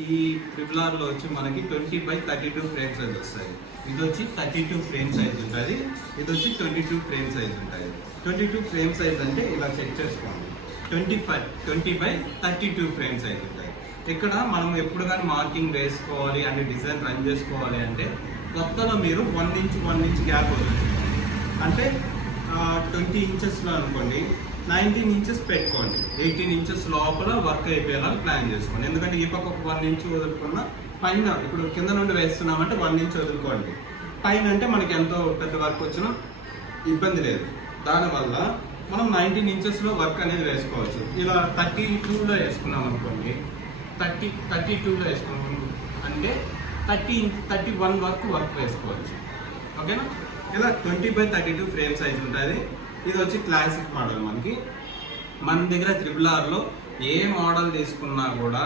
ఈ ట్రిపుల్ ఆర్లో వచ్చి మనకి 20/32 ఫ్రేమ్ సైజ్ వస్తాయి. ఇది వచ్చి 32 ఫ్రేమ్ సైజ్ ఉంటుంది, ఇది వచ్చి 22 ఫ్రేమ్ సైజ్ ఉంటుంది. 22 ఫ్రేమ్ సైజ్ అంటే ఇలా చెక్ చేసుకోండి, 20/32 ఫ్రేమ్ సైజ్ ఉంటుంది. ఇక్కడ మనం ఎప్పుడు కానీ మార్కింగ్ వేసుకోవాలి అంటే డిజైన్ రన్ చేసుకోవాలి అంటే కొత్తలో మీరు 1 ఇంచ్ గ్యాప్ వదులుతుంది. అంటే 20 ఇంచెస్లో అనుకోండి 19 ఇంచెస్ పెట్టుకోండి, 18 ఇంచెస్ లోపల వర్క్ అయిపోయేలా ప్లాన్ చేసుకోండి. ఎందుకంటే ఈ పక్క ఒక 1 ఇంచ్ వదులుకున్న పైన ఇప్పుడు కింద నుండి వేస్తున్నామంటే 1 ఇంచ్ వదులుకోండి, పైన అంటే మనకి ఎంతో పెద్ద వర్క్ వచ్చినా ఇబ్బంది లేదు. దానివల్ల మనం 19 ఇంచెస్లో వర్క్ అనేది వేసుకోవచ్చు. ఇలా 32లో వేసుకున్నాం అనుకోండి, 32లో వేసుకున్నాం అంటే 31 వరకు వర్క్ వేసుకోవచ్చు. ఓకేనా? ఇలా 20/32 ఫ్రేమ్ సైజ్ ఉంటుంది. ఇది వచ్చి క్లాసిక్ మోడల్. మన దగ్గర ట్రిపుల్ ఆర్లో ఏ మోడల్ తీసుకున్నా కూడా